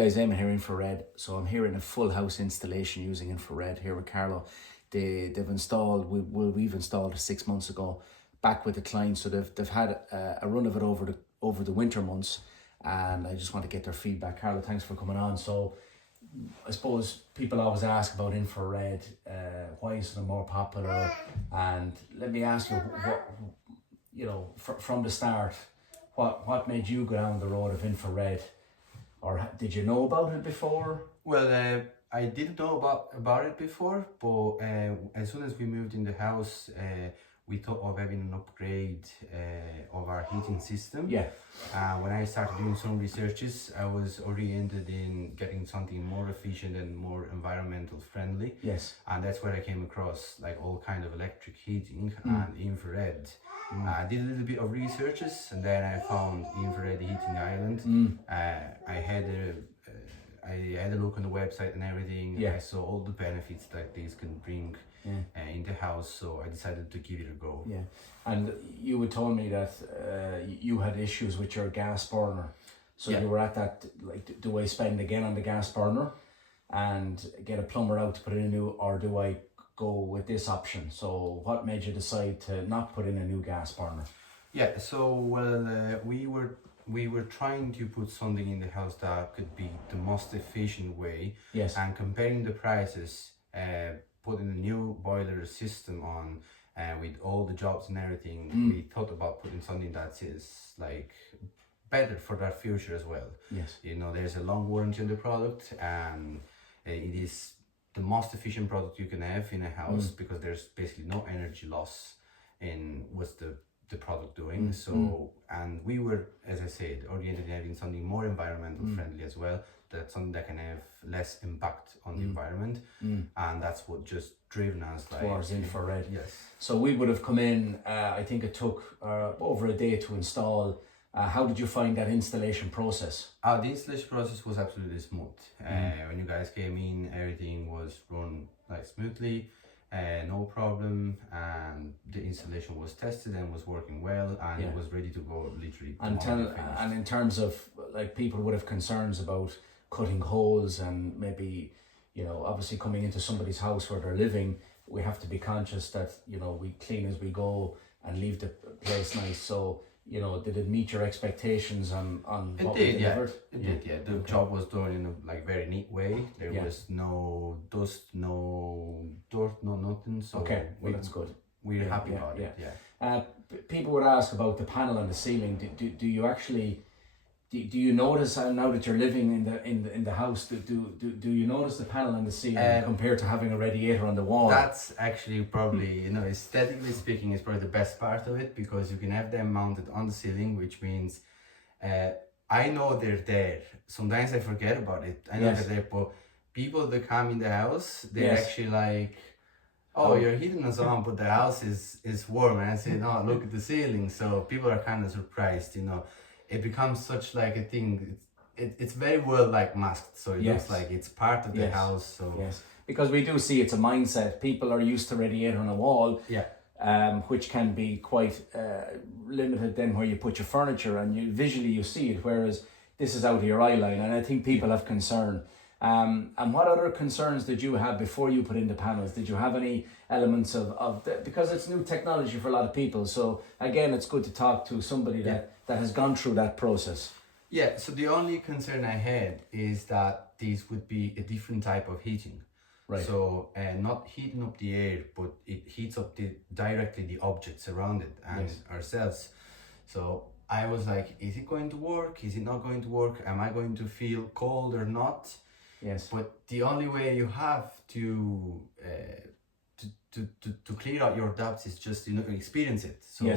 Guys, I'm here infrared, so I'm here in a full house installation using infrared here with Carlo. They've installed, we've installed it 6 months ago, back with the client, so they've had a run of it over the winter months, and I just want to get their feedback. Carlo, thanks for coming on. So I suppose people always ask about infrared, why is it more popular, and let me ask you, what, you know, from the start, what made you go down the road of infrared? Or did you know about it before? Well, I didn't know about it before, but as soon as we moved in the house, we thought of having an upgrade of our heating system. Yeah. When I started doing some researches, I was oriented in getting something more efficient and more environmental friendly. Yes. And that's where I came across like all kind of electric heating and infrared. I did a little bit of researches, and then I found Infrared Heating Island. I had a look on the website and everything. Yeah. I saw all the benefits that these can bring in the house, so I decided to give it a go. Yeah, and you had told me that you had issues with your gas burner, so you were at that, like, do I spend again on the gas burner and get a plumber out to put in a new, or do I go with this option? So what made you decide to not put in a new gas burner? Yeah, so we were trying to put something in the house that could be the most efficient way. Yes. And comparing the prices, putting a new boiler system on, with all the jobs and everything, we thought about putting something that is like better for our future as well. Yes. You know, there's a long warranty on the product, and it is the most efficient product you can have in a house, because there's basically no energy loss in what's the product doing. So, and we were, as I said, oriented in having something more environmental friendly as well, that's something that can have less impact on the environment, and that's what just driven us Towards infrared. Yes. So we would have come in, I think it took over a day to install. How did you find that installation process? The installation process was absolutely smooth. When you guys came in, everything was run like smoothly, no problem, and the installation was tested and was working well, and it was ready to go literally. And in terms of, like, people would have concerns about cutting holes, and maybe, you know, obviously coming into somebody's house where they're living, we have to be conscious that, you know, we clean as we go and leave the place nice. So, you know, did it meet your expectations on what we delivered? It did, yeah. The job was done in a like very neat way. There was no dust, no dirt, no nothing. So well, that's good. We're happy about it. Yeah. People would ask about the panel on the ceiling. Do you actually do you notice, now that you're living in the house, do you notice the panel on the ceiling compared to having a radiator on the wall? That's actually probably, you know, aesthetically speaking, is probably the best part of it, because you can have them mounted on the ceiling, which means I know they're there. Sometimes I forget about it. I know they're there, but people that come in the house, they're actually like, oh, your heating is on, but the house is warm. And I say, no, look at the ceiling. So people are kind of surprised, you know. It becomes such like a thing. It's very well like masked, so it looks like it's part of the house. So because we do see it's a mindset. People are used to radiator on a wall, which can be quite limited then where you put your furniture, and you visually see it, whereas this is out of your eye line, and I think people have concern. And what other concerns did you have before you put in the panels? Did you have any elements of because it's new technology for a lot of people, so again, it's good to talk to somebody that has gone through that process. Yeah, so the only concern I had is that this would be a different type of heating. Right. So not heating up the air, but it heats up directly the objects around it and ourselves. So I was like, is it going to work? Is it not going to work? Am I going to feel cold or not? Yes. But the only way you have to clear out your doubts is just, you know, experience it. So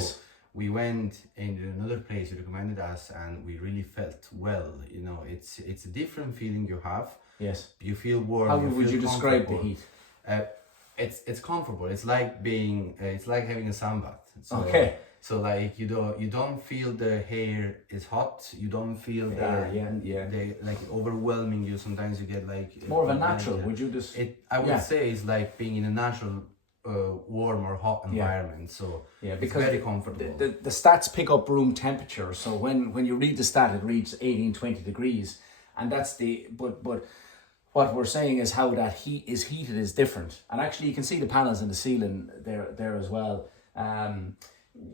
we went in another place you recommended us, and we really felt well. You know, it's a different feeling you have. Yes. You feel warm. How would you describe the heat? It's comfortable. It's like being it's like having a sunbath. So, so like you don't feel the hair is hot. You don't feel they like overwhelming you. Sometimes you get like more of a natural. Would you just? I would say it's like being in a natural warm or hot environment. So because it's very comfortable. The stats pick up room temperature. So when you read the stat, it reads 18-20 degrees. and that's the but what we're saying is how that heat is heated is different, and actually you can see the panels in the ceiling there as well.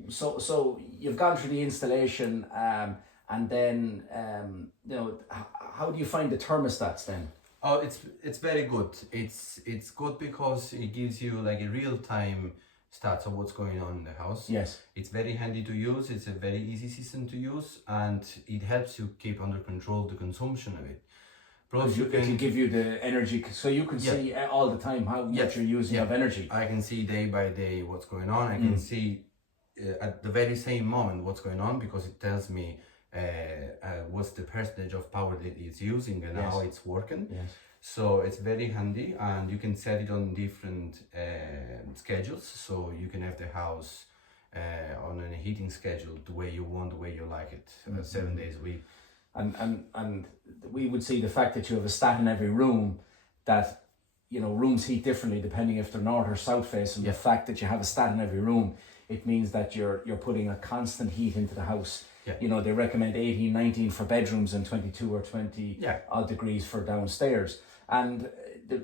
So you've gone through the installation, and then how do you find the thermostats then? Oh, it's very good. It's good because it gives you like a real time stats of what's going on in the house. Yes. It's very handy to use. It's a very easy system to use, and it helps you keep under control the consumption of it. Plus, It can give you the energy, so you can see all the time how much you're using of energy. I can see day by day what's going on. I can see at the very same moment what's going on, because it tells me what's the percentage of power that it's using and how it's working. Yes. So it's very handy, and you can set it on different schedules. So you can have the house on a heating schedule the way you want, the way you like it, 7 days a week. And we would see the fact that you have a stat in every room, that rooms heat differently depending if they're north or south facing. The fact that you have a stat in every room, it means that you're putting a constant heat into the house. They recommend 18, 19 for bedrooms and 22 or 20 odd degrees for downstairs. And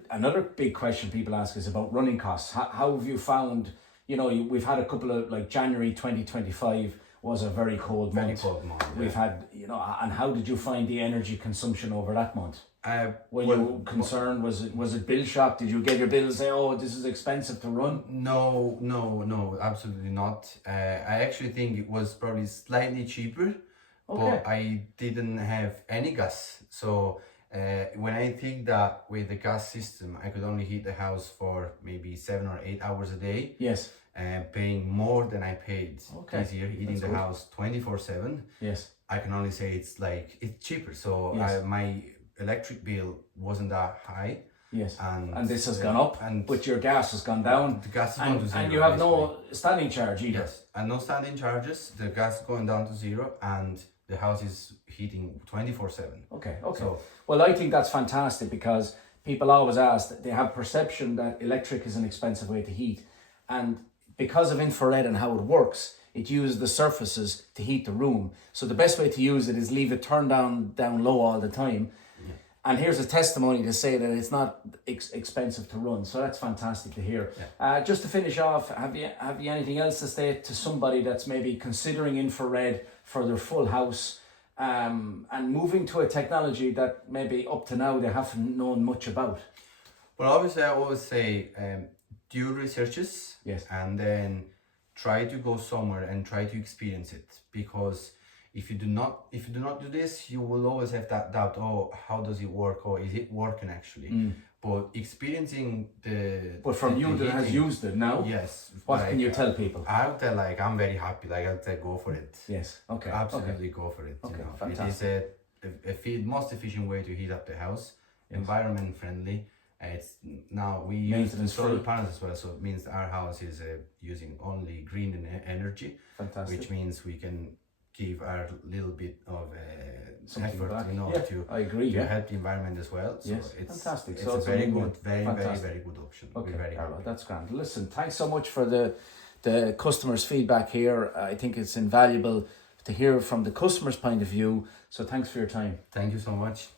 another big question people ask is about running costs. How have you found, we've had a couple of, like January 2025 was a very cold month. Very cold month. We've had, and how did you find the energy consumption over that month? Were you concerned? Was it bill shock? Did you get your bill and say, oh, this is expensive to run? No, absolutely not. I actually think it was probably slightly cheaper, but I didn't have any gas. So when I think that with the gas system, I could only heat the house for maybe 7 or 8 hours a day. Yes. Paying more than I paid this year, heating the house 24/7. Yes. I can only say it's cheaper. So my electric bill wasn't that high. Yes. And this has gone up, but your gas has gone down. The gas has gone to zero. And you have no standing charge either. Yes, and no standing charges. The gas is going down to zero, and the house is heating 24/7. Okay. So, well, I think that's fantastic, because people always ask, they have perception that electric is an expensive way to heat, and because of infrared and how it works, it uses the surfaces to heat the room. So the best way to use it is leave it turned down low all the time. And here's a testimony to say that it's not expensive to run. So that's fantastic to hear. Just to finish off, have you anything else to say to somebody that's maybe considering infrared for their full house, and moving to a technology that maybe up to now they haven't known much about? Well, obviously I always say do researches, and then try to go somewhere and try to experience it, because if you do not do this, you will always have that doubt, how does it work, or is it working actually? But experiencing but from you that has used it now, what can you tell people? I would tell, I'm very happy, I'll say go for it. Yes. Okay. Absolutely go for it. Fantastic. It is a most efficient way to heat up the house, environment friendly. It's now we use solar panels as well, so it means our house is using only green energy. Fantastic. Which means we can give our little bit of effort, back. I agree, to help the environment as well. So it's fantastic. It's a very good, very good option. Okay, we're very Carlo, that's grand. Listen, thanks so much for the customers' feedback here. I think it's invaluable to hear from the customer's point of view. So thanks for your time. Thank you so much.